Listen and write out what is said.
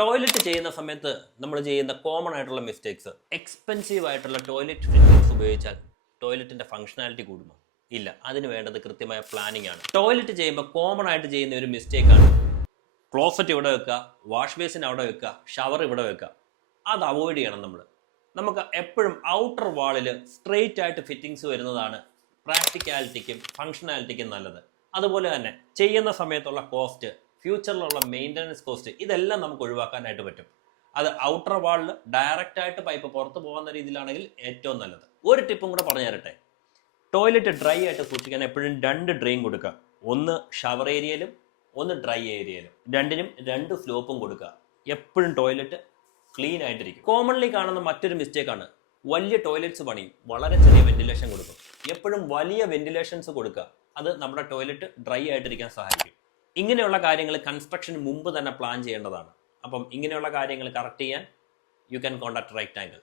Toilet ചെയ്യുന്ന സമയത്ത് നമ്മൾ ചെയ്യുന്ന കോമൺ ആയിട്ടുള്ള മിസ്റ്റേക്സ്. എക്സ്പെൻസീവ് ആയിട്ടുള്ള ടോയ്ലറ്റ് ഫിറ്റിംഗ്സ് ഉപയോഗിച്ചാൽ ടോയ്ലറ്റിന്റെ ഫംഗ്ഷനാലിറ്റി കൂടുമോ? ഇല്ല. അതിന് വേണ്ടത് കൃത്യമായ പ്ലാനിംഗ് ആണ്. ടോയ്ലറ്റ് ചെയ്യുമ്പോൾ കോമൺ ആയിട്ട് ചെയ്യുന്ന ഒരു മിസ്റ്റേക്ക് ആണ് ക്ലോസറ്റ് ഇവിടെ വെക്കുക, വാഷ് ബേസിൻ അവിടെ വെക്കുക, ഷവർ ഇവിടെ വെക്കുക. അത് അവോയ്ഡ് ചെയ്യണം നമ്മൾ. നമുക്ക് എപ്പോഴും ഔട്ടർ വാളിൽ സ്ട്രെയിറ്റ് ആയിട്ട് ഫിറ്റിങ്സ് വരുന്നതാണ് പ്രാക്ടിക്കാലിറ്റിക്കും ഫംഗ്ഷനാലിറ്റിക്കും നല്ലത്. അതുപോലെ തന്നെ ചെയ്യുന്ന സമയത്തുള്ള കോസ്റ്റ്, ഫ്യൂച്ചറിലുള്ള മെയിൻ്റനൻസ് കോസ്റ്റ്, ഇതെല്ലാം നമുക്ക് ഒഴിവാക്കാനായിട്ട് പറ്റും. അത് ഔട്ടർ വാളിൽ ഡയറക്റ്റ് ആയിട്ട് പൈപ്പ് പുറത്ത് പോകുന്ന രീതിയിലാണെങ്കിൽ ഏറ്റവും നല്ലത്. ഒരു ടിപ്പും കൂടെ പറഞ്ഞു തരട്ടെ. ടോയ്ലറ്റ് ഡ്രൈ ആയിട്ട് സൂക്ഷിക്കാൻ എപ്പോഴും 2 ഡ്രെയിൻ കൊടുക്കുക. ഒന്ന് ഷവർ ഏരിയയിലും ഒന്ന് ഡ്രൈ ഏരിയയിലും. രണ്ടിനും 2 സ്ലോപ്പും കൊടുക്കുക. എപ്പോഴും ടോയ്ലറ്റ് ക്ലീൻ ആയിട്ടിരിക്കും. കോമൺലി കാണുന്ന മറ്റൊരു മിസ്റ്റേക്കാണ് വലിയ ടോയ്ലറ്റ്സ് പണിയും വളരെ ചെറിയ വെന്റിലേഷൻ കൊടുക്കും. എപ്പോഴും വലിയ വെന്റിലേഷൻസ് കൊടുക്കുക. അത് നമ്മുടെ ടോയ്ലറ്റ് ഡ്രൈ ആയിട്ടിരിക്കാൻ സഹായിക്കും. ഇങ്ങനെയുള്ള കാര്യങ്ങൾ കൺസ്ട്രക്ഷന് മുമ്പ് തന്നെ പ്ലാൻ ചെയ്യേണ്ടതാണ്. അപ്പം ഇങ്ങനെയുള്ള കാര്യങ്ങൾ കറക്റ്റ് ചെയ്യാൻ you can contact right angle.